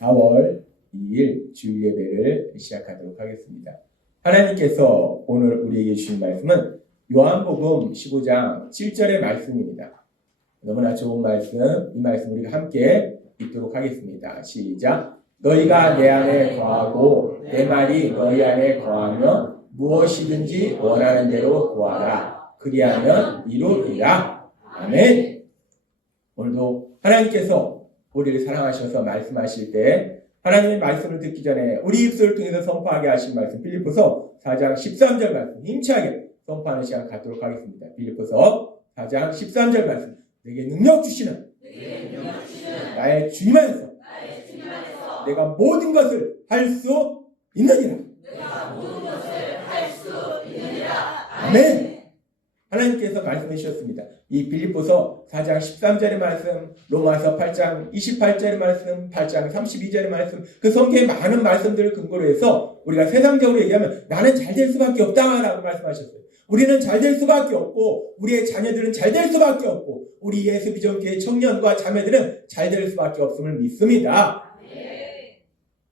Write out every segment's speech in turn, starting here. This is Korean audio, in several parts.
4월 2일 주일 예배를 시작하도록 하겠습니다. 하나님께서 오늘 우리에게 주신 말씀은 요한복음 15장 7절의 말씀입니다. 너무나 좋은 말씀, 이 말씀 우리가 함께 읽도록 하겠습니다. 시작! 너희가 내 안에 거하고 내 말이 너희 안에 거하면 무엇이든지 원하는 대로 구하라. 그리하면 이루리라. 아멘. 오늘도 하나님께서 우리를 사랑하셔서 말씀하실 때 하나님의 말씀을 듣기 전에 우리 입술을 통해서 선포하게 하신 말씀 필립보서 4장 13절 말씀 힘차게 선포하는 시간 갖도록 하겠습니다. 필립보서 4장 13절 말씀 내게 능력 주시는 나의 주님 안에서 내가 모든 것을 할 수 있느니라. 아멘. 하나님께서 말씀해 주셨습니다. 이 빌립보서 4장 13절의 말씀, 로마서 8장 28절의 말씀, 8장 32절의 말씀, 그 성경의 많은 말씀들을 근거로 해서 우리가 세상적으로 얘기하면 나는 잘 될 수밖에 없다라고 말씀하셨어요. 우리는 잘 될 수밖에 없고 우리의 자녀들은 잘 될 수밖에 없고 우리 예수비전교회 청년과 자매들은 잘 될 수밖에 없음을 믿습니다.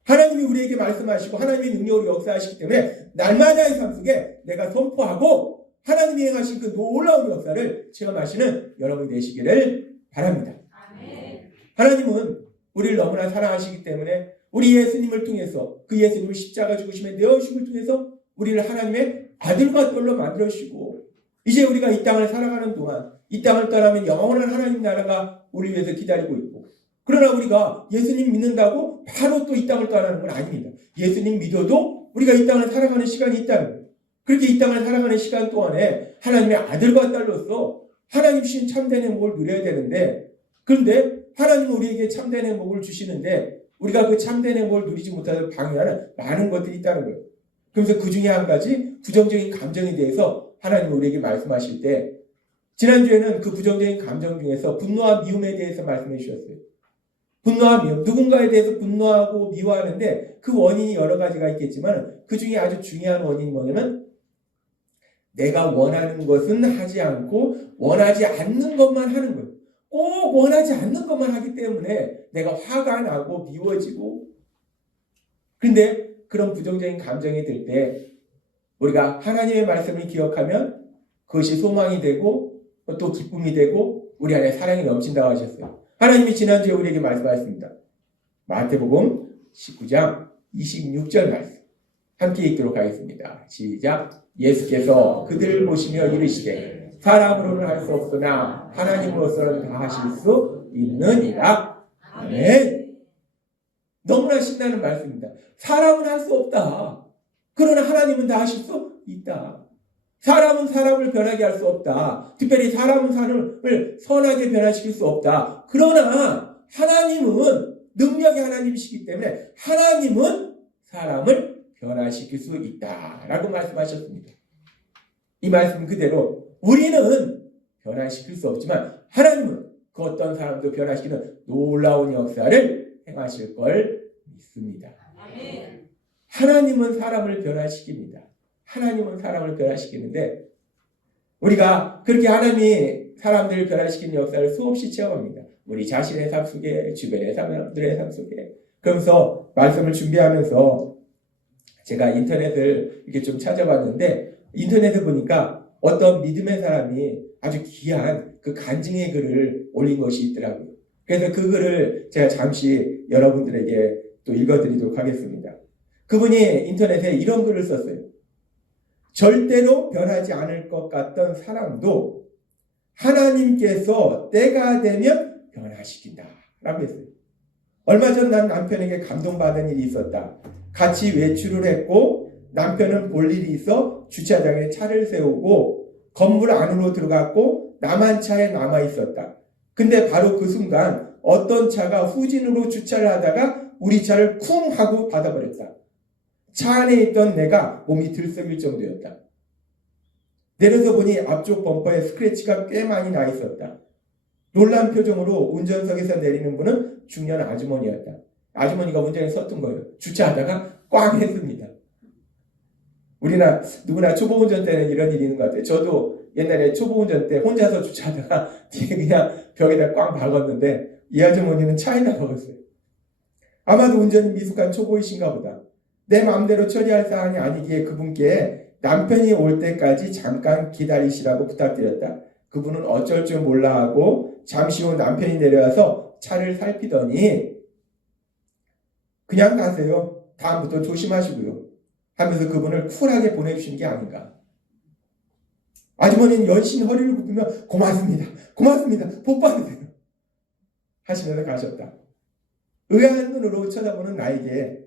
하나님이 우리에게 말씀하시고 하나님의 능력으로 역사하시기 때문에 날마다의 삶 속에 내가 선포하고 하나님이 행하신 그 놀라운 역사를 체험하시는 여러분이 되시기를 바랍니다. 아멘. 하나님은 우리를 너무나 사랑하시기 때문에 우리 예수님을 통해서 그 예수님을 십자가 죽으심에 내어주심을 통해서 우리를 하나님의 아들과 딸로 만들어주시고 이제 우리가 이 땅을 살아가는 동안 이 땅을 떠나면 영원한 하나님 나라가 우리 위해서 기다리고 있고 그러나 우리가 예수님 믿는다고 바로 또 이 땅을 떠나는 건 아닙니다. 예수님 믿어도 우리가 이 땅을 살아가는 시간이 있다는 거예요. 그렇게 이 땅을 살아가는 시간 동안에 하나님의 아들과 딸로서 하나님 주신 참된 행복을 누려야 되는데 그런데 하나님은 우리에게 참된 행복을 주시는데 우리가 그 참된 행복을 누리지 못하도록 방해하는 많은 것들이 있다는 거예요. 그래서 그 중에 한 가지 부정적인 감정에 대해서 하나님이 우리에게 말씀하실 때 지난주에는 그 부정적인 감정 중에서 분노와 미움에 대해서 말씀해 주셨어요. 분노와 미움, 누군가에 대해서 분노하고 미워하는데 그 원인이 여러 가지가 있겠지만 그 중에 아주 중요한 원인이 뭐냐면 내가 원하는 것은 하지 않고 원하지 않는 것만 하는 거예요. 꼭 원하지 않는 것만 하기 때문에 내가 화가 나고 미워지고 그런데 그런 부정적인 감정이 들 때 우리가 하나님의 말씀을 기억하면 그것이 소망이 되고 또 기쁨이 되고 우리 안에 사랑이 넘친다고 하셨어요. 하나님이 지난주에 우리에게 말씀하셨습니다. 마태복음 19장 26절 말씀 함께 읽도록 하겠습니다. 시작. 예수께서 그들을 보시며 이르시되 사람으로는 할 수 없으나 하나님으로서는 다 하실 수 있느니라. 아멘. 너무나 신나는 말씀입니다. 사람은 할 수 없다. 그러나 하나님은 다 하실 수 있다. 사람은 사람을 변하게 할 수 없다. 특별히 사람은 사람을 선하게 변화시킬 수 없다. 그러나 하나님은 능력의 하나님이시기 때문에 하나님은 사람을 변화시킬 수 있다라고 말씀하셨습니다. 이 말씀 그대로 우리는 변화시킬 수 없지만 하나님은 그 어떤 사람도 변화시키는 놀라운 역사를 행하실 걸 믿습니다. 하나님은 사람을 변화시킵니다. 하나님은 사람을 변화시키는데 우리가 그렇게 하나님이 사람들을 변화시키는 역사를 수없이 체험합니다. 우리 자신의 삶 속에 주변의 사람들의 삶 속에 그러면서 말씀을 준비하면서 제가 인터넷을 이렇게 좀 찾아봤는데 인터넷에 보니까 어떤 믿음의 사람이 아주 귀한 그 간증의 글을 올린 것이 있더라고요. 그래서 그 글을 제가 잠시 여러분들에게 또 읽어드리도록 하겠습니다. 그분이 인터넷에 이런 글을 썼어요. 절대로 변하지 않을 것 같던 사람도 하나님께서 때가 되면 변화시킨다 라고 했어요. 얼마 전 난 남편에게 감동받은 일이 있었다. 같이 외출을 했고 남편은 볼 일이 있어 주차장에 차를 세우고 건물 안으로 들어갔고 나만 차에 남아 있었다. 근데 바로 그 순간 어떤 차가 후진으로 주차를 하다가 우리 차를 쿵 하고 닫아버렸다. 차 안에 있던 내가 몸이 들썩일 정도였다. 내려서 보니 앞쪽 범퍼에 스크래치가 꽤 많이 나 있었다. 놀란 표정으로 운전석에서 내리는 분은 중년 아주머니였다. 아주머니가 운전에 섰던 거예요. 주차하다가 꽝 했습니다. 우리나 누구나 초보 운전 때는 이런 일이 있는 것 같아요. 저도 옛날에 초보 운전 때 혼자서 주차하다가 뒤에 그냥 벽에다 꽝 박았는데 이 아주머니는 차에다 박았어요. 아마도 운전이 미숙한 초보이신가 보다. 내 마음대로 처리할 사안이 아니기에 그분께 남편이 올 때까지 잠깐 기다리시라고 부탁드렸다. 그분은 어쩔 줄 몰라 하고 잠시 후 남편이 내려와서 차를 살피더니 그냥 가세요. 다음부터 조심하시고요. 하면서 그분을 쿨하게 보내주신 게 아닌가. 아주머니는 연신 허리를 굽히며 고맙습니다. 고맙습니다. 복 받으세요. 하시면서 가셨다. 의아한 눈으로 쳐다보는 나에게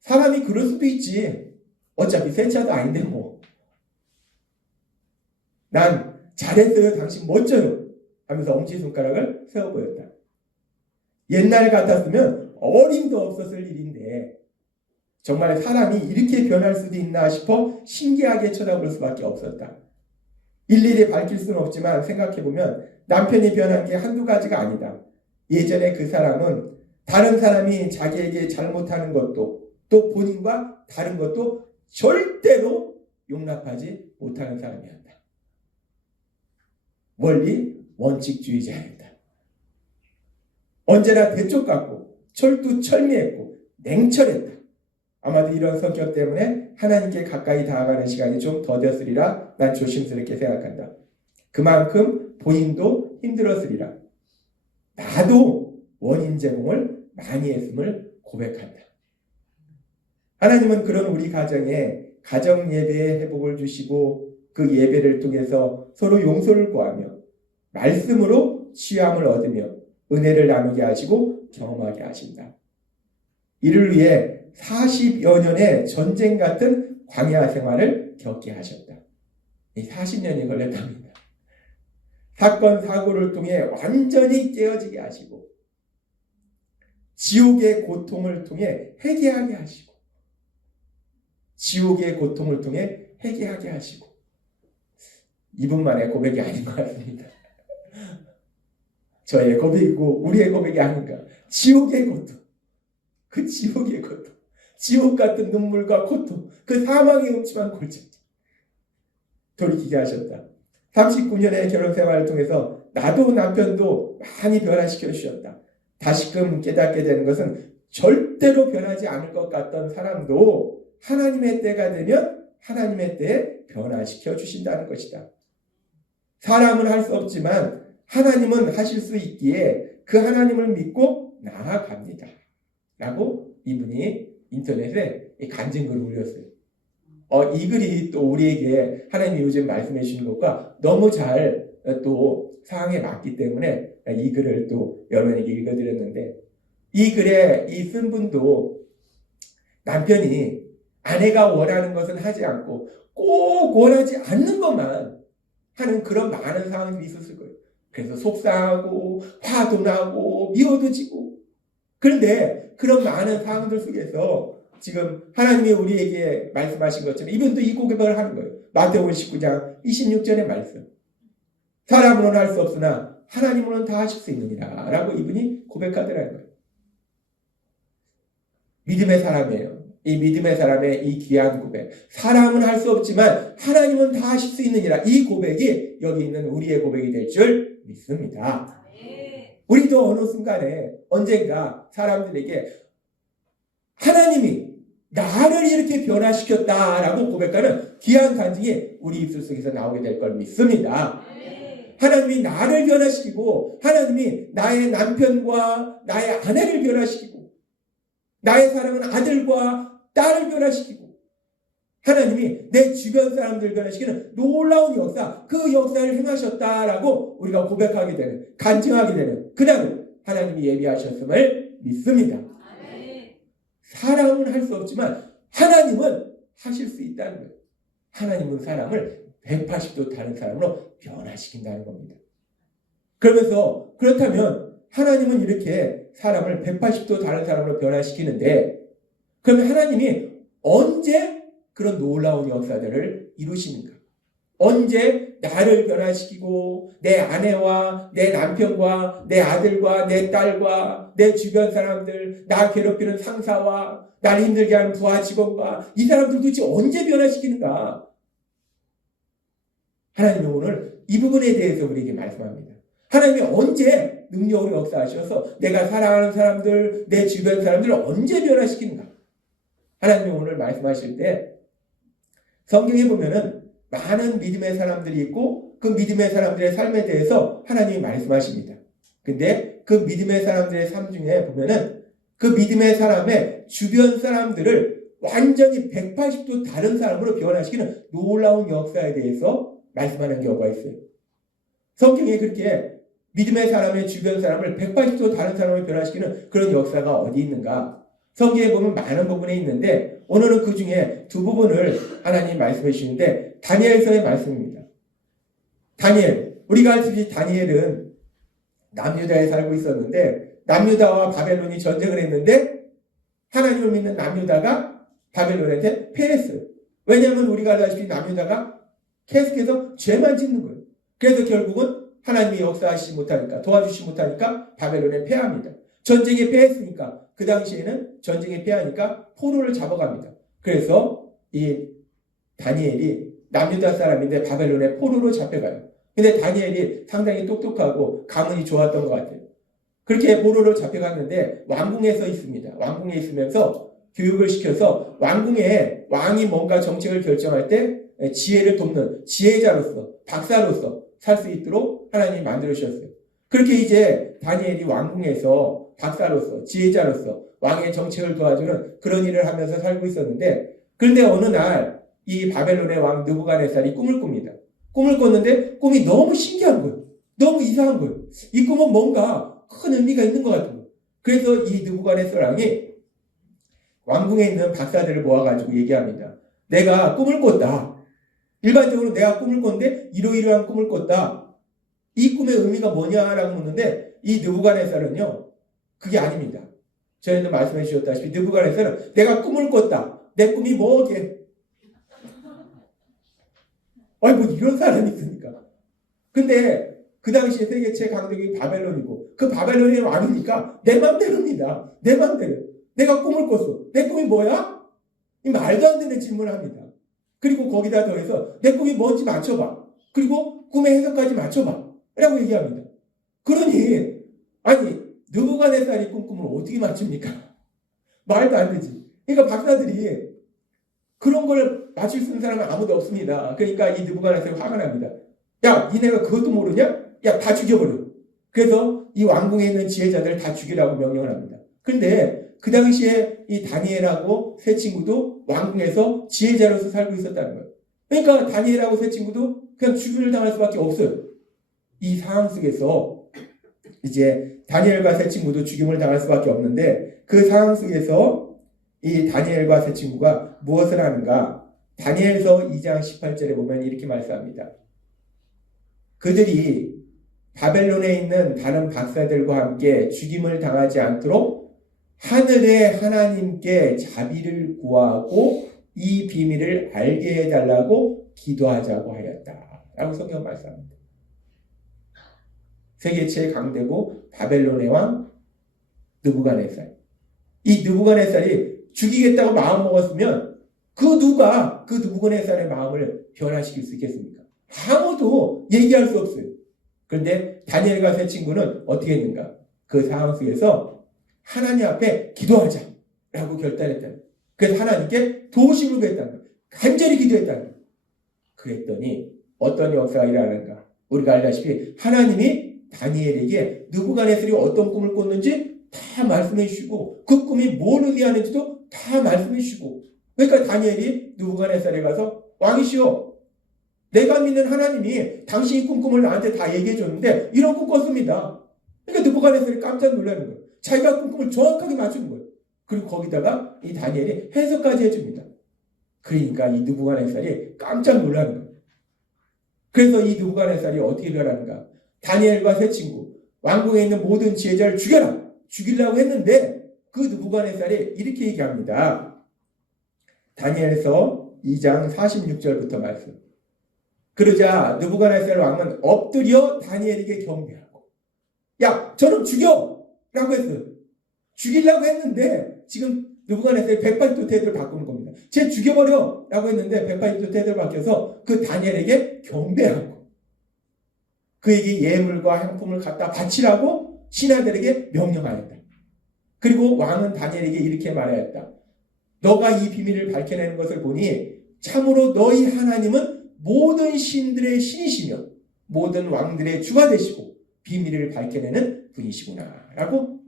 사람이 그럴 수도 있지. 어차피 새 차도 아닌데 뭐. 난 잘했어요. 당신 멋져요. 하면서 엄지손가락을 세워 보였다. 옛날 같았으면 어림도 없었을 일인데 정말 사람이 이렇게 변할 수도 있나 싶어 신기하게 쳐다볼 수밖에 없었다. 일일이 밝힐 수는 없지만 생각해보면 남편이 변한 게 한두 가지가 아니다. 예전에 그 사람은 다른 사람이 자기에게 잘못하는 것도 또 본인과 다른 것도 절대로 용납하지 못하는 사람이었다. 원리 원칙주의자였다. 언제나 대쪽 같고 철두철미했고 냉철했다. 아마도 이런 성격 때문에 하나님께 가까이 다가가는 시간이 좀 더뎠으리라 난 조심스럽게 생각한다. 그만큼 본인도 힘들었으리라. 나도 원인 제공을 많이 했음을 고백한다. 하나님은 그런 우리 가정에 가정 예배의 회복을 주시고 그 예배를 통해서 서로 용서를 구하며 말씀으로 치유함을 얻으며 은혜를 나누게 하시고 경험하게 하신다. 이를 위해 40여 년의 전쟁 같은 광야 생활을 겪게 하셨다. 이 40년이 걸렸답니다. 사건 사고를 통해 완전히 깨어지게 하시고 지옥의 고통을 통해 회개하게 하시고 지옥의 고통을 통해 회개하게 하시고 이분만의 고백이 아닌 것 같습니다. 저의 고백이고 우리의 고백이 아닌가. 지옥의 고통, 그 지옥의 고통, 지옥 같은 눈물과 고통, 그 사망의 음침한 골짜기 돌이키게 하셨다. 39년의 결혼 생활을 통해서 나도 남편도 많이 변화시켜 주셨다. 다시금 깨닫게 되는 것은 절대로 변하지 않을 것 같던 사람도 하나님의 때가 되면 하나님의 때에 변화시켜 주신다는 것이다. 사람은 할 수 없지만 하나님은 하실 수 있기에 그 하나님을 믿고 나아갑니다. 라고 이분이 인터넷에 간증글을 올렸어요. 이 글이 또 우리에게 하나님이 요즘 말씀해 주시는 것과 너무 잘 또 상황에 맞기 때문에 이 글을 또 여러분에게 읽어드렸는데 이 글에 이 쓴 분도 남편이 아내가 원하는 것은 하지 않고 꼭 원하지 않는 것만 하는 그런 많은 상황이 있었을 거예요. 그래서 속상하고 화도 나고 미워도 지고 그런데 그런 많은 상황들 속에서 지금 하나님이 우리에게 말씀하신 것처럼 이분도 이 고백을 하는 거예요. 마태복음 19장 26절의 말씀. 사람으로는 할 수 없으나 하나님으로는 다 하실 수 있느니라 라고 이분이 고백하더라는 거예요. 믿음의 사람이에요. 이 믿음의 사람의 이 귀한 고백. 사람은 할 수 없지만 하나님은 다 하실 수 있느니라. 이 고백이 여기 있는 우리의 고백이 될 줄 믿습니다. 우리도 어느 순간에 언젠가 사람들에게 하나님이 나를 이렇게 변화시켰다라고 고백하는 귀한 간증이 우리 입술 속에서 나오게 될 걸 믿습니다. 하나님이 나를 변화시키고 하나님이 나의 남편과 나의 아내를 변화시키고 나의 사랑하는 아들과 딸을 변화시키고 하나님이 내 주변 사람들 변화시키는 놀라운 역사, 그 역사를 행하셨다라고 우리가 고백하게 되는, 간증하게 되는 그날을 하나님이 예비하셨음을 믿습니다. 사람은 할 수 없지만 하나님은 하실 수 있다는 거예요. 하나님은 사람을 180도 다른 사람으로 변화시킨다는 겁니다. 그러면서 그렇다면 하나님은 이렇게 사람을 180도 다른 사람으로 변화시키는데 그러면 하나님이 언제 그런 놀라운 역사들을 이루시는가? 언제 나를 변화시키고 내 아내와 내 남편과 내 아들과 내 딸과 내 주변 사람들, 나 괴롭히는 상사와 나를 힘들게 하는 부하 직원과 이 사람들 도대체 언제 변화시키는가? 하나님은 오늘 이 부분에 대해서 우리에게 말씀합니다. 하나님이 언제 능력으로 역사하셔서 내가 사랑하는 사람들, 내 주변 사람들을 언제 변화시키는가? 하나님이 오늘 말씀하실 때 성경에 보면은 많은 믿음의 사람들이 있고 그 믿음의 사람들의 삶에 대해서 하나님이 말씀하십니다. 근데 그 믿음의 사람들의 삶 중에 보면은 그 믿음의 사람의 주변 사람들을 완전히 180도 다른 사람으로 변화시키는 놀라운 역사에 대해서 말씀하는 경우가 있어요. 성경에 그렇게 믿음의 사람의 주변 사람을 180도 다른 사람으로 변화시키는 그런 역사가 어디 있는가? 성경에 보면 많은 부분이 있는데 오늘은 그 중에 두 부분을 하나님 말씀해 주시는데 다니엘서의 말씀입니다. 다니엘, 우리가 알 수 있듯이 다니엘은 남유다에 살고 있었는데 남유다와 바벨론이 전쟁을 했는데 하나님을 믿는 남유다가 바벨론한테 패했어요. 왜냐하면 우리가 알다시피 남유다가 계속해서 죄만 짓는 거예요. 그래서 결국은 하나님이 역사하시지 못하니까 도와주시지 못하니까 바벨론에 패합니다. 전쟁에 패했으니까 그 당시에는 전쟁에 패하니까 포로를 잡아갑니다. 그래서 이 다니엘이 남유다 사람인데 바벨론에 포로로 잡혀가요. 근데 다니엘이 상당히 똑똑하고 가문이 좋았던 것 같아요. 그렇게 포로로 잡혀갔는데 왕궁에서 있습니다. 왕궁에 있으면서 교육을 시켜서 왕궁에 왕이 뭔가 정책을 결정할 때 지혜를 돕는 지혜자로서 박사로서 살 수 있도록 하나님이 만들어 주셨어요. 그렇게 이제 다니엘이 왕궁에서 박사로서 지혜자로서 왕의 정책을 도와주는 그런 일을 하면서 살고 있었는데 그런데 어느 날 이 바벨론의 왕 느부갓네살이 꿈을 꿉니다. 꿈을 꿨는데 꿈이 너무 신기한 거예요. 너무 이상한 거예요. 이 꿈은 뭔가 큰 의미가 있는 것 같은 거예요. 그래서 이 느부갓네살 왕이 왕궁에 있는 박사들을 모아가지고 얘기합니다. 내가 꿈을 꿨다. 일반적으로 내가 꿈을 꿨는데 이러이러한 꿈을 꿨다. 이 꿈의 의미가 뭐냐라고 묻는데 이 느부갓네살은요. 그게 아닙니다. 저희도 말씀해 주셨다시피 느부갓네살은 내가 꿈을 꿨다. 내 꿈이 뭐게? 아니 뭐 이런 사람이 있습니까? 근데 그 당시에 세계 최강국이 바벨론이고 그 바벨론의 왕이니까 내 맘대로입니다. 내 맘대로. 내가 꿈을 꿨어. 내 꿈이 뭐야? 이 말도 안 되는 질문을 합니다. 그리고 거기다 더해서 내 꿈이 뭔지 맞춰봐. 그리고 꿈의 해석까지 맞춰봐. 라고 얘기합니다. 그러니 아니 느부갓네살이 꿈꾸면 어떻게 맞춥니까? 말도 안 되지. 그러니까 박사들이 그런 걸 맞출 수 있는 사람은 아무도 없습니다. 그러니까 이 느부갓네살이 화가 납니다. 야, 니네가 그것도 모르냐? 야, 다 죽여버려. 그래서 이 왕궁에 있는 지혜자들 다 죽이라고 명령을 합니다. 근데 그 당시에 이 다니엘하고 세 친구도 왕궁에서 지혜자로서 살고 있었다는 거예요. 그러니까 다니엘하고 세 친구도 그냥 죽임을 당할 수밖에 없어요. 이 상황 속에서 이제 다니엘과 세 친구도 죽임을 당할 수밖에 없는데 그 상황 속에서 이 다니엘과 세 친구가 무엇을 하는가? 다니엘서 2장 18절에 보면 이렇게 말씀합니다. 그들이 바벨론에 있는 다른 박사들과 함께 죽임을 당하지 않도록 하늘의 하나님께 자비를 구하고 이 비밀을 알게 해달라고 기도하자고 하였다. 라고 성경 말씀합니다. 세계 최강대국 바벨론의 왕 느부갓네살. 이 느부갓네살이 죽이겠다고 마음먹었으면 그 누가 그 느부갓네살의 마음을 변화시킬 수 있겠습니까? 아무도 얘기할 수 없어요. 그런데 다니엘과 세 친구는 어떻게 했는가? 그 상황 속에서 하나님 앞에 기도하자라고 결단했다는 거예요. 그래서 하나님께 도우심을 구했다는 거예요. 간절히 기도했다는 거예요. 그랬더니 어떤 역사가 일어나는가? 우리가 알다시피 하나님이 다니엘에게 느부갓네살이 어떤 꿈을 꿨는지 다 말씀해 주시고 그 꿈이 뭘 의미하는지도 다 말씀해 주시고 그러니까 다니엘이 느부갓네살에 가서 왕이시여 내가 믿는 하나님이 당신이 꿈을 나한테 다 얘기해 줬는데 이런 꿈 꿨습니다. 그러니까 느부갓네살이 깜짝 놀라는 거예요. 자기가 꿈을 정확하게 맞추는 거예요. 그리고 거기다가 이 다니엘이 해석까지 해줍니다. 그러니까 이 느부갓네살이 깜짝 놀라는 거예요. 그래서 이 느부갓네살이 어떻게 변하는가? 다니엘과 세 친구 왕궁에 있는 모든 지혜자를 죽여라. 죽이려고 했는데 그 느부갓네살이 이렇게 얘기합니다. 다니엘서 2장 46절부터 말씀. 그러자 느부갓네살 왕은 엎드려 다니엘에게 경배하고 야 저놈 죽여! 라고 했어요. 죽이려고 했는데 지금 느부갓네살이 180도 태도를 바꾸는 겁니다. 쟤 죽여버려! 라고 했는데 180도 태도를 바뀌어서 그 다니엘에게 경배하고 그에게 예물과 향품을 갖다 바치라고 신하들에게 명령하였다. 그리고 왕은 다니엘에게 이렇게 말하였다. 너가 이 비밀을 밝혀내는 것을 보니 참으로 너희 하나님은 모든 신들의 신이시며 모든 왕들의 주가 되시고 비밀을 밝혀내는 분이시구나 라고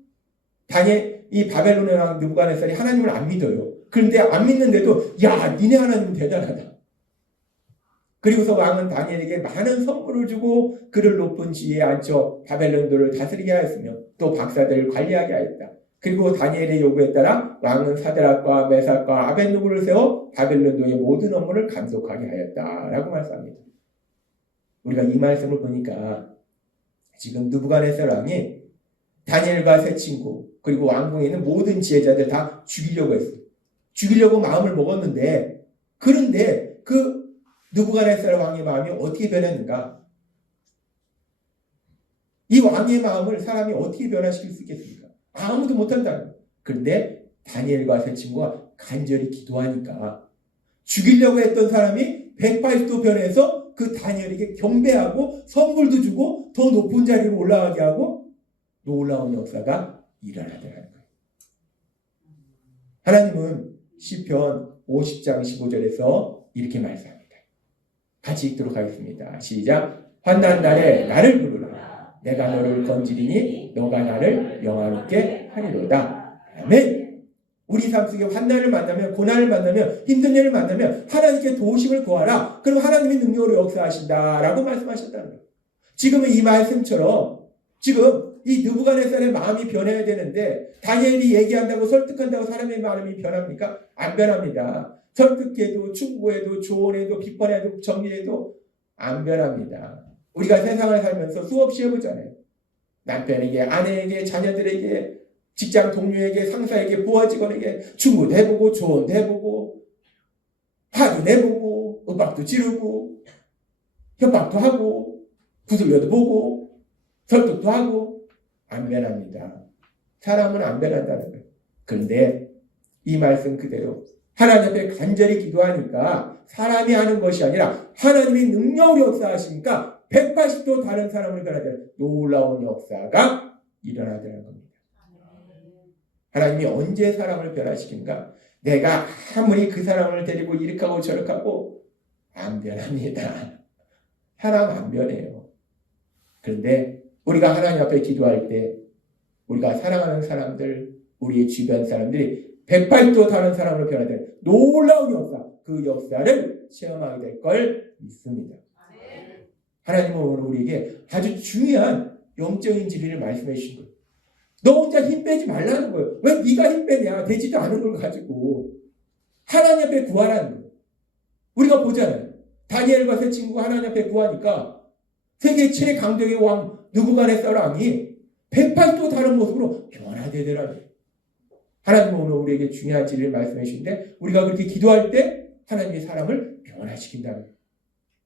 다니엘 이 바벨론의 왕 느부갓네살이 하나님을 안 믿어요. 그런데 안 믿는데도 야 니네 하나님은 대단하다. 그리고서 왕은 다니엘에게 많은 선물을 주고 그를 높은 지위에 앉혀 바벨론도를 다스리게 하였으며 또 박사들을 관리하게 하였다. 그리고 다니엘의 요구에 따라 왕은 사드락과 메삭과 아벳노고를 세워 바벨론도의 모든 업무를 감독하게 하였다라고 말씀합니다. 우리가 이 말씀을 보니까 지금 느부갓네살 왕이 다니엘과 세 친구 그리고 왕궁에 있는 모든 지혜자들 다 죽이려고 했어요. 죽이려고 마음을 먹었는데 그런데 그 느부갓네살 왕의 마음이 어떻게 변했는가? 이 왕의 마음을 사람이 어떻게 변화시킬 수 있겠습니까? 아무도 못한다는 거예요. 그런데 다니엘과 세 친구가 간절히 기도하니까 죽이려고 했던 사람이 180도 변해서 그 다니엘에게 경배하고 선물도 주고 더 높은 자리로 올라가게 하고 놀라운 역사가 일어나더라는 거예요. 하나님은 시편 50장 15절에서 이렇게 말씀합니다. 같이 읽도록 하겠습니다. 시작. 환난 날에 나를 부르라. 내가 너를 건지리니 너가 나를 영화롭게 하리로다. 아멘. 우리 삶 속에 환난을 만나면 고난을 만나면 힘든 일을 만나면 하나님께 도우심을 구하라. 그럼 하나님이 능력으로 역사하신다라고 말씀하셨다는 거예요. 지금은 이 말씀처럼 지금 이 느부갓네살의 마음이 변해야 되는데 다니엘이 얘기한다고 설득한다고 사람의 마음이 변합니까? 안 변합니다. 설득해도 충고해도 조언해도 비판해도 정리해도 안 변합니다. 우리가 세상을 살면서 수없이 해보잖아요. 남편에게, 아내에게, 자녀들에게, 직장 동료에게, 상사에게, 부하 직원에게 충고도 해보고 조언도 해보고 화도 내보고 윽박도 지르고 협박도 하고 구슬려도 보고 설득도 하고 안 변합니다. 사람은 안 변한다는 거예요. 그런데 이 말씀 그대로 하나님 앞에 간절히 기도하니까 사람이 하는 것이 아니라 하나님이 능력으로 역사하시니까 180도 다른 사람을 변화되는 놀라운 역사가 일어나더라는 겁니다. 하나님이 언제 사람을 변화시킨가? 내가 아무리 그 사람을 데리고 이렇게 하고 저렇게 하고 안 변합니다. 사람 안 변해요. 그런데 우리가 하나님 앞에 기도할 때 우리가 사랑하는 사람들, 우리의 주변 사람들이 180도 다른 사람으로 변화되는 놀라운 역사, 그 역사를 체험하게 될 걸 믿습니다. 하나님은 오늘 우리에게 아주 중요한 영적인 진리를 말씀해 주신 거예요. 너 혼자 힘 빼지 말라는 거예요. 왜 네가 힘 빼냐? 되지도 않은 걸 가지고 하나님 앞에 구하라는 거예요. 우리가 보잖아요. 다니엘과 세 친구가 하나님 앞에 구하니까 세계 최강대의 왕 느부갓네살 왕이 180도 다른 모습으로 변화되더라고요. 하나님은 오늘 우리에게 중요한 진리를 말씀해 주시는데 우리가 그렇게 기도할 때 하나님이 사람을 변화시킨다는 거예요.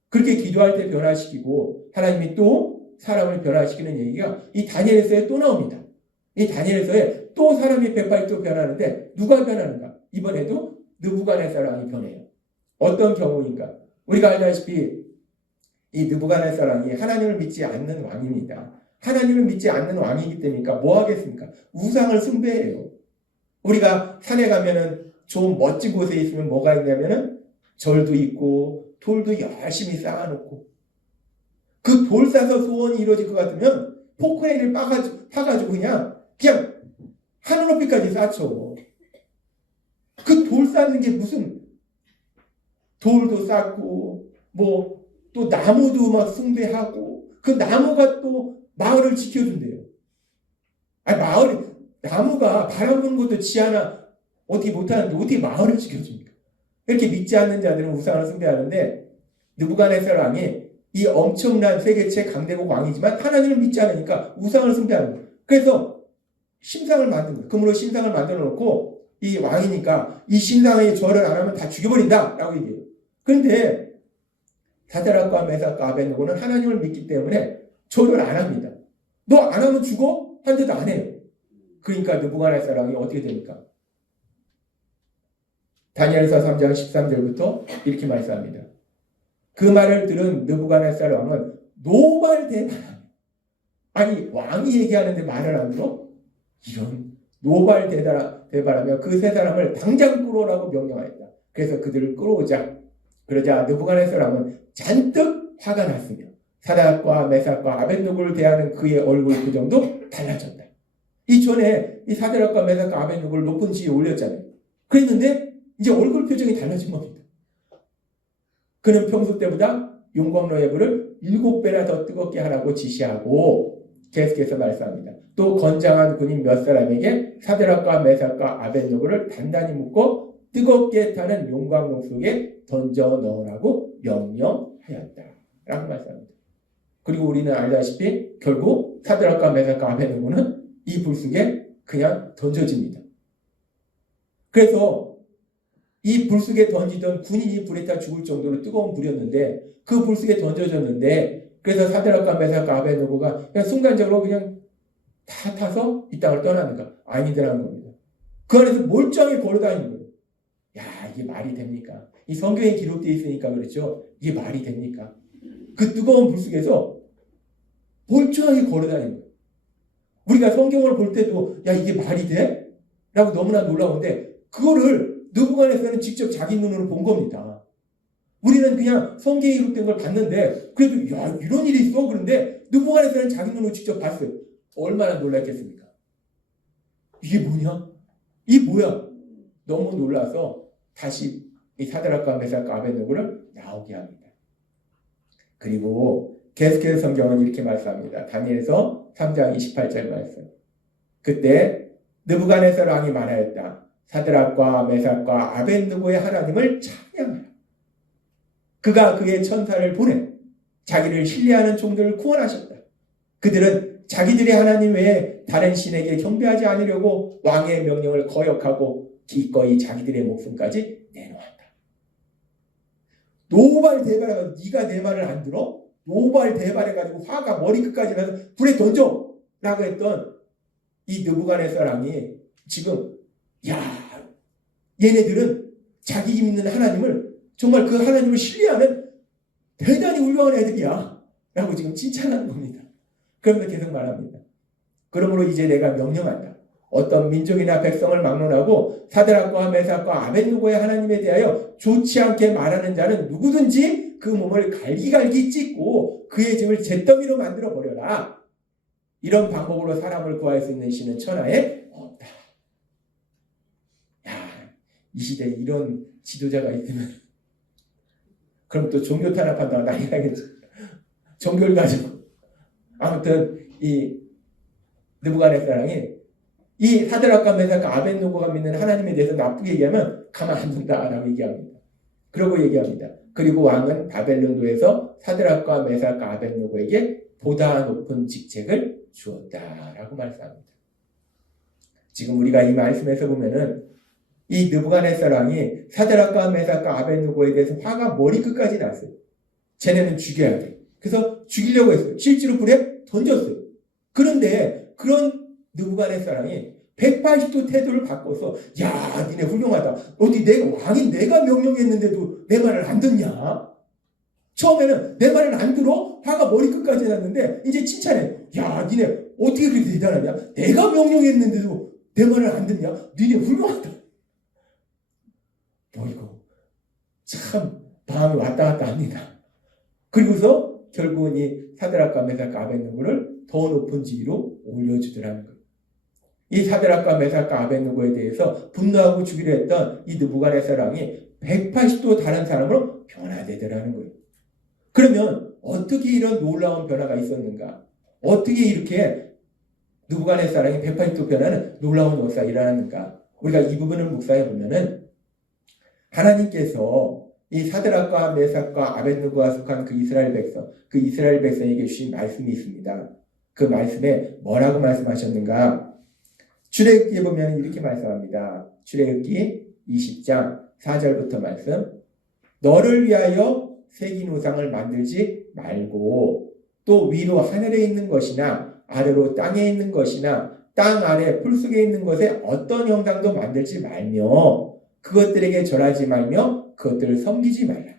그렇게 기도할 때 변화시키고 하나님이 또 사람을 변화시키는 얘기가 이 다니엘서에 또 나옵니다. 이 다니엘서에 또 사람이 180도 변하는데 누가 변하는가? 이번에도 느부갓네살 왕이 변해요. 어떤 경우인가? 우리가 알다시피 이 느부갓네살 왕이 하나님을 믿지 않는 왕입니다. 하나님을 믿지 않는 왕이기 때문에 뭐 하겠습니까? 우상을 숭배해요. 우리가 산에 가면은 좀 멋진 곳에 있으면 뭐가 있냐면은 절도 있고 돌도 열심히 쌓아놓고 그 돌 싸서 소원이 이루어질 것 같으면 포크레인을 파가지고 그냥 하늘 높이까지 쌓죠. 그 돌 쌓는 게 무슨 돌도 쌓고 뭐 또 나무도 막 숭배하고 그 나무가 또 마을을 지켜준대요. 나무가 바람 부는 것도 지 하나 어떻게 못하는데 어떻게 마을을 지켜줍니까? 이렇게 믿지 않는 자들은 우상을 숭배하는데 느부갓네살 왕이 이 엄청난 세계 최강대국 왕이지만 하나님을 믿지 않으니까 우상을 숭배하는 거예요. 그래서 신상을 만든 거예요. 금으로 신상을 만들어 놓고 이 왕이니까 이 신상에 절을 안 하면 다 죽여버린다 라고 얘기해요. 그런데 사드락과 메삭과 아벳노고는 하나님을 믿기 때문에 절을 안 합니다. 너 안 하면 죽어? 한데도 안 해요. 그러니까 느부갓네살 왕이 어떻게 됩니까? 다니엘서 3장 13절부터 이렇게 말씀합니다. 그 말을 들은 느부갓네살 왕은 노발대발. 아니 왕이 얘기하는데 말을 안 들어? 이런 노발대발하며 그 세 사람을 당장 끌어오라고 명령하였다. 그래서 그들을 끌어오자. 그러자 느부갓네살왕은 잔뜩 화가 났으며 사드락과 메삭과 아벳느고를 대하는 그의 얼굴 표정도 달라졌다. 이 전에 이 사드락과 메삭과 아벳느고를 높은 지위에 올렸잖아요. 그랬는데 이제 얼굴 표정이 달라진 겁니다. 그는 평소 때보다 용광로의 불을 7배나 더 뜨겁게 하라고 지시하고 계속해서 말씀합니다. 또 건장한 군인 몇 사람에게 사드락과 메삭과 아벳느고를 단단히 묶고 뜨겁게 타는 용광로 속에 던져 넣으라고 명령하였다. 라고 말씀합니다. 그리고 우리는 알다시피 결국 사드락과 메삭과 아벳느고는 이 불 속에 그냥 던져집니다. 그래서 이 불 속에 던지던 군인이 불에 타 죽을 정도로 뜨거운 불이었는데 그 불 속에 던져졌는데 그래서 사드락과 메삭과 아벳느고가 그냥 순간적으로 그냥 다 타서 이 땅을 떠나는가? 아니더라는 겁니다. 그 안에서 멀쩡하게 걸어다니는 거예요. 야, 이게 말이 됩니까? 이 성경에 기록되어 있으니까 그렇죠. 이게 말이 됩니까? 그 뜨거운 불 속에서 멀쩡하게 걸어다니는 거예요. 우리가 성경을 볼 때도 야, 이게 말이 돼? 라고 너무나 놀라운데 그거를 느부갓네살은 직접 자기 눈으로 본 겁니다. 우리는 그냥 성경에 기록된 걸 봤는데 그래도 야, 이런 일이 있어? 그런데 느부갓네살은 자기 눈으로 직접 봤어요. 얼마나 놀랐겠습니까? 이게 뭐냐? 이게 뭐야? 너무 놀라서 다시 이 사드락과 메삭과 아벳느고를 나오게 합니다. 그리고 계속해서 성경은 이렇게 말씀합니다. 다니엘서 3장 28절 말씀. 그때 느부갓네살 왕이 말하였다. 사드락과 메삭과 아벳느고의 하나님을 찬양하라. 그가 그의 천사를 보내 자기를 신뢰하는 종들을 구원하셨다. 그들은 자기들의 하나님 외에 다른 신에게 경배하지 않으려고 왕의 명령을 거역하고 기꺼이 자기들의 목숨까지 내놓았다. 노발대발해가지고 네가 내 말을 안 들어? 노발대발해가지고 화가 머리끝까지 나서 불에 던져! 라고 했던 이 느부갓네살 왕이 지금 야, 얘네들은 자기 믿는 하나님을 정말 그 하나님을 신뢰하는 대단히 훌륭한 애들이야 라고 지금 칭찬하는 겁니다. 그러면서 계속 말합니다. 그러므로 이제 내가 명령한다. 어떤 민족이나 백성을 막론하고 사드락과 메삭과 아벳느고의 하나님에 대하여 좋지 않게 말하는 자는 누구든지 그 몸을 갈기갈기 찢고 그의 집을 잿더미로 만들어 버려라. 이런 방법으로 사람을 구할 수 있는 신은 천하에 없다. 야, 이 시대에 이런 지도자가 있으면 그럼 또 종교 탄압한다고 난리 나겠죠. 종교를 가지고. 아무튼 이 느부갓네살 왕이 이 사드락과 메삭과 아벳느고가 믿는 하나님에 대해서 나쁘게 얘기하면 가만 안 둔다라고 얘기합니다. 그러고 얘기합니다. 그리고 왕은 바벨론도에서 사드락과 메삭과 아벳느고에게 보다 높은 직책을 주었다라고 말씀합니다. 지금 우리가 이 말씀에서 보면은 이 느부갓네살 왕이 사드락과 메삭과 아벳느고에 대해서 화가 머리끝까지 났어요. 쟤네는 죽여야 돼. 그래서 죽이려고 했어요. 실제로 불에 던졌어요. 그런데 그런 느부갓네살 왕이 180도 태도를 바꿔서 야, 니네 훌륭하다. 어디 내가 왕인 내가 명령했는데도 내 말을 안 듣냐? 처음에는 내 말을 안 들어? 화가 머리끝까지 났는데 이제 칭찬해. 야, 니네 어떻게 그렇게 대단하냐? 내가 명령했는데도 내 말을 안 듣냐? 니네 훌륭하다. 이거 참 마음이 왔다 갔다 합니다. 그리고서 결국은 이 사드락과 메삭과 아벳느고를 더 높은 지위로 올려주더라는 거예요. 이 사드락과 메삭과 아벳느고에 대해서 분노하고 죽이려 했던 이 느부갓네살 왕이 180도 다른 사람으로 변화되더라는 거예요. 그러면 어떻게 이런 놀라운 변화가 있었는가? 어떻게 이렇게 느부갓네살 왕이 180도 변하는 놀라운 역사가 일어났는가? 우리가 이 부분을 묵상해 보면은 하나님께서 이 사드락과 메삭과 아벳느고가 속한 그 이스라엘 백성에게 주신 말씀이 있습니다. 그 말씀에 뭐라고 말씀하셨는가? 출애굽기에 보면 이렇게 말씀합니다. 출애굽기 20장 4절부터 말씀. 너를 위하여 새긴 우상을 만들지 말고 또 위로 하늘에 있는 것이나 아래로 땅에 있는 것이나 땅 아래 풀 속에 있는 것에 어떤 형상도 만들지 말며 그것들에게 절하지 말며 그것들을 섬기지 말라.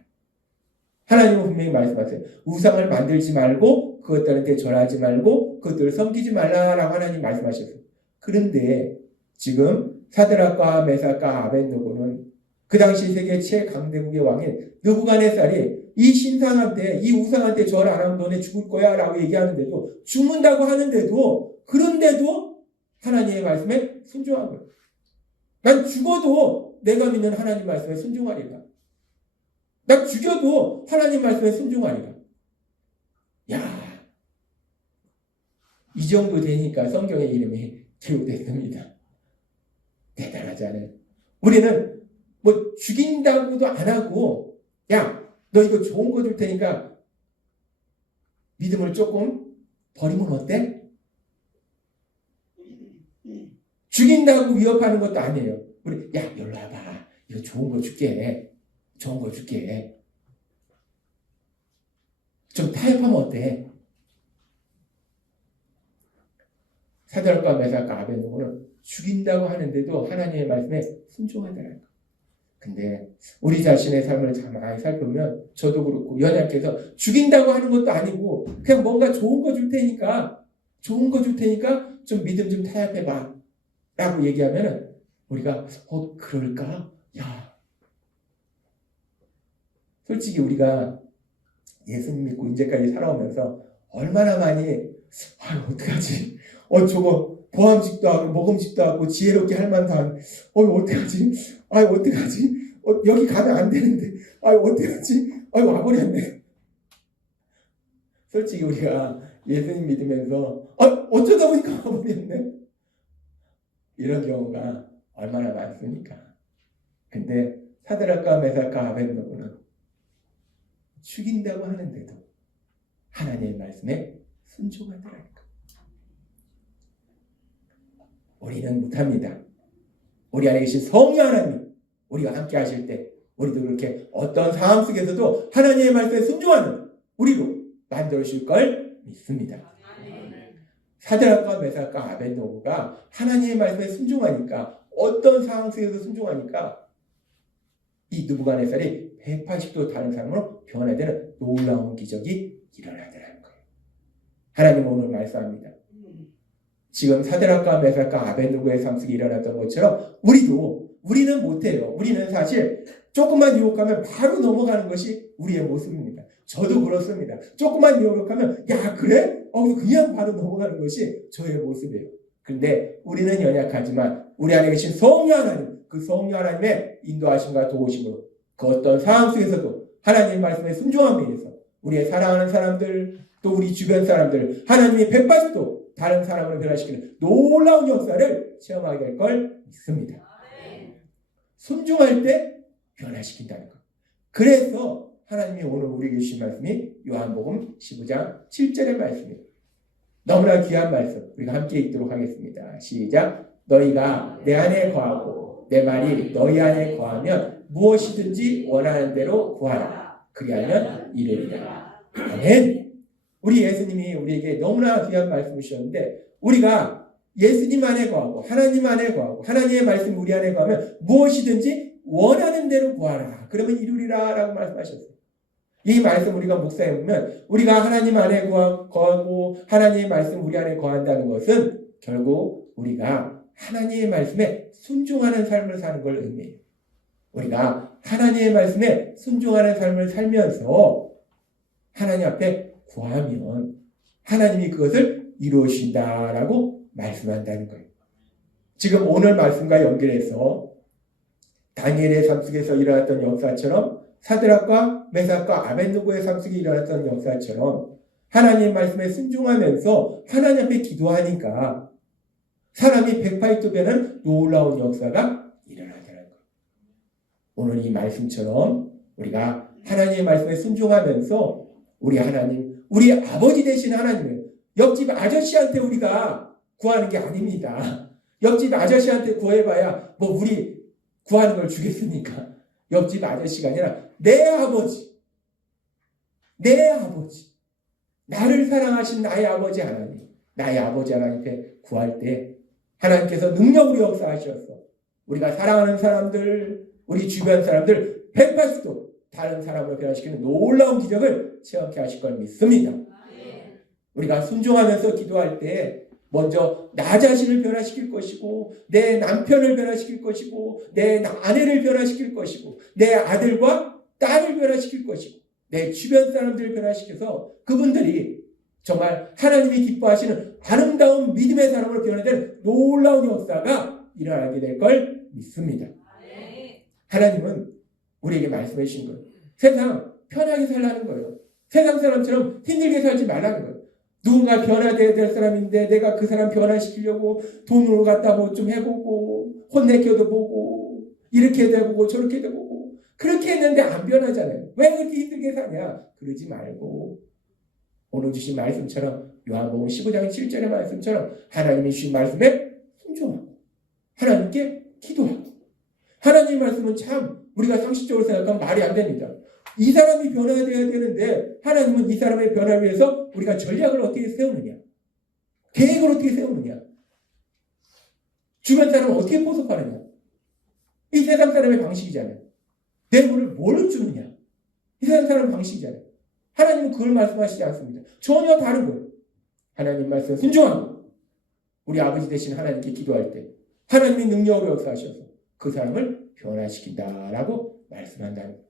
하나님은 분명히 말씀하세요. 우상을 만들지 말고 그것들한테 절하지 말고 그것들을 섬기지 말라라고 하나님 말씀하셨어요. 그런데 지금 사드락과 메삭과 아벳느고는 그 당시 세계 최강대국의 왕인 느부갓네살이 이 신상한테 이 우상한테 절 안 하면 너네 죽을 거야 라고 얘기하는데도 죽는다고 하는데도 그런데도 하나님의 말씀에 순종한 거예요. 난 죽어도 내가 믿는 하나님 말씀에 순종하리라. 난 죽여도 하나님 말씀에 순종하리라. 야, 이 정도 되니까 성경의 이름이 기록됐습니다. 대단하지 않아요? 우리는 뭐 죽인다고도 안 하고 야, 너 이거 좋은 거 줄 테니까 믿음을 조금 버리면 어때? 죽인다고 위협하는 것도 아니에요. 우리 야, 여기로 와봐. 이거 좋은 거 줄게. 좋은 거 줄게. 좀 타협하면 어때? 사드락과 메삭과 아벳느고는 죽인다고 하는데도 하나님의 말씀에 순종하더라는 거예요. 근데 우리 자신의 삶을 가만히 살펴보면 저도 그렇고 연약해서 죽인다고 하는 것도 아니고 그냥 뭔가 좋은 거 줄 테니까 좀 믿음 좀 타협해봐 라고 얘기하면 우리가 그럴까? 야, 솔직히 우리가 예수님 믿고 이제까지 살아오면서 얼마나 많이 어떡하지? 저거 보암직도 하고 먹음직도 하고 지혜롭게 할 만도 한 어떡하지? 어떡하지? 여기 가면 안 되는데 어떡하지? 와버렸네. 솔직히 우리가 예수님 믿으면서 어쩌다 보니까 와버렸네. 이런 경우가 얼마나 많습니까? 근데 사드락과 메삭과 아벳느고는 죽인다고 하는데도 하나님의 말씀에 순종하더라니까. 우리는 못합니다. 우리 안에 계신 성령 하나님, 우리와 함께 하실 때 우리도 그렇게 어떤 상황 속에서도 하나님의 말씀에 순종하는 우리로 만들어주실 걸 믿습니다. 사드락과 메삭과 아벳느고가 하나님의 말씀에 순종하니까 어떤 상황 속에서 순종하니까 이 느부갓네살이 180도 다른 사람으로 변화되는 놀라운 기적이 일어나더라는 거예요. 하나님은 오늘 말씀합니다. 지금 사드락과 메삭과 아벳느고의 삶 속에 일어났던 것처럼 우리는 못해요. 우리는 사실 조금만 유혹하면 바로 넘어가는 것이 우리의 모습입니다. 저도 그렇습니다. 조금만 유혹하면 야 그래? 그냥 바로 넘어가는 것이 저의 모습이에요. 근데 우리는 연약하지만 우리 안에 계신 성령 하나님, 그 성령 하나님의 인도하심과 도우심으로 그 어떤 상황 속에서도 하나님 말씀에 순종함에 의해서 우리의 사랑하는 사람들 또 우리 주변 사람들 하나님이 180도 다른 사람으로 변화시키는 놀라운 역사를 체험하게 될 걸 믿습니다. 순종할 때 변화시킨다는 것. 그래서 하나님이 오늘 우리에게 주신 말씀이 요한복음 15장 7절의 말씀입니다. 너무나 귀한 말씀 우리가 함께 읽도록 하겠습니다. 시작. 너희가 내 안에 거하고 내 말이 너희 안에 거하면 무엇이든지 원하는 대로 구하라. 그리하면 이루리라. 아멘. 우리 예수님이 우리에게 너무나 귀한 말씀을 주셨는데 우리가 예수님 안에 거하고 하나님 안에 거하고 하나님의 말씀 우리 안에 거하면 무엇이든지 원하는 대로 구하라. 그러면 이루리라 라고 말씀하셨어요. 이 말씀 우리가 묵상해 보면 우리가 하나님 안에 거하고 하나님의 말씀 우리 안에 거한다는 것은 결국 우리가 하나님의 말씀에 순종하는 삶을 사는 걸 의미해요. 우리가 하나님의 말씀에 순종하는 삶을 살면서 하나님 앞에 구하면 하나님이 그것을 이루신다라고 말씀한다는 거예요. 지금 오늘 말씀과 연결해서 다니엘의 삶 속에서 일어났던 역사처럼 사드락과 메삭과 아벳느고의 삶 속에 일어났던 역사처럼 하나님의 말씀에 순종하면서 하나님 앞에 기도하니까 사람이 180도 되는 놀라운 역사가 일어나더라는 거예요. 오늘 이 말씀처럼 우리가 하나님의 말씀에 순종하면서 우리 하나님, 우리 아버지 되신 하나님을 옆집 아저씨한테 우리가 구하는 게 아닙니다. 옆집 아저씨한테 구해봐야 뭐 우리 구하는 걸 주겠습니까? 옆집 아저씨가 아니라 내 아버지, 나를 사랑하신 나의 아버지 하나님, 나의 아버지 하나님께 구할 때 하나님께서 능력으로 역사하셔서 우리가 사랑하는 사람들, 우리 주변 사람들 180도 다른 사람을 변화시키는 놀라운 기적을 체험케 하실 걸 믿습니다. 우리가 순종하면서 기도할 때 먼저 나 자신을 변화시킬 것이고 내 남편을 변화시킬 것이고 내 아내를 변화시킬 것이고 내 아들과 딸을 변화시킬 것이고 내 주변 사람들을 변화시켜서 그분들이 정말 하나님이 기뻐하시는 아름다운 믿음의 사람으로 변화되는 놀라운 역사가 일어나게 될 걸 믿습니다. 하나님은 우리에게 말씀해 주신 거예요. 세상 편하게 살라는 거예요. 세상 사람처럼 힘들게 살지 말라는 거예요. 누군가 변화되어야 될 사람인데 내가 그 사람 변화시키려고 돈으로 갖다 뭐 좀 해보고 혼내켜도 보고 이렇게 해보고 저렇게 해보고 그렇게 했는데 안 변하잖아요. 왜 그렇게 힘들게 사냐? 그러지 말고 오늘 주신 말씀처럼 요한복음 15장 7절의 말씀처럼 하나님이 주신 말씀에 순종하고 하나님께 기도하고 하나님 말씀은 참 우리가 상식적으로 생각하면 말이 안 됩니다. 이 사람이 변화되어야 되는데 하나님은 이 사람의 변화를 위해서 우리가 전략을 어떻게 세우느냐 계획을 어떻게 세우느냐 주변 사람을 어떻게 포섭하느냐 이 세상 사람의 방식이잖아요. 내 물을 뭘 주느냐 이 세상 사람의 방식이잖아요. 하나님은 그걸 말씀하시지 않습니다. 전혀 다른 거예요. 하나님 말씀에 순종하고 우리 아버지 되신 하나님께 기도할 때 하나님의 능력으로 역사하셔서 그 사람을 변화시킨다라고 말씀한다는 거예요.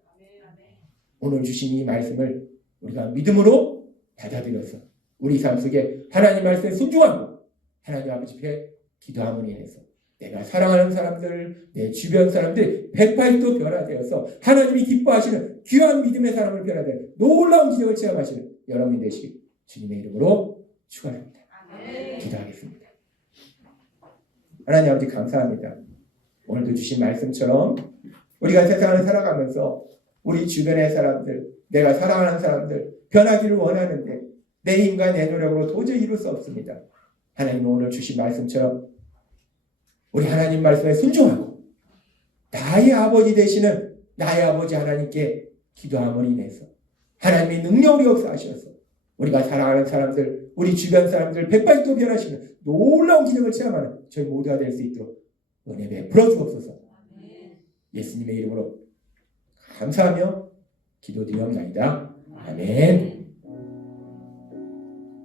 오늘 주신 이 말씀을 우리가 믿음으로 받아들여서 우리 삶 속에 하나님 말씀에 순종하고 하나님 아버지 앞에 기도함으로 인해서 내가 사랑하는 사람들, 내 주변 사람들 180도 변화되어서 하나님이 기뻐하시는 귀한 믿음의 사람을 변화되는 놀라운 기적을 체험하시는 여러분이 되시길 주님의 이름으로 축원합니다. 기도하겠습니다. 하나님 아버지 감사합니다. 오늘도 주신 말씀처럼 우리가 세상을 살아가면서 우리 주변의 사람들, 내가 사랑하는 사람들 변하기를 원하는데 내 힘과 내 노력으로 도저히 이룰 수 없습니다. 하나님 오늘 주신 말씀처럼 우리 하나님 말씀에 순종하고 나의 아버지 되시는 나의 아버지 하나님께 기도함으로 인해서 하나님의 능력으로 역사하셔서 우리가 사랑하는 사람들, 우리 주변 사람들 180도 변하시는 놀라운 기적을 체험하는 저희 모두가 될 수 있도록 은혜 베풀어 주옵소서. 예수님의 이름으로 감사하며 기도드리옵나이다. 아멘.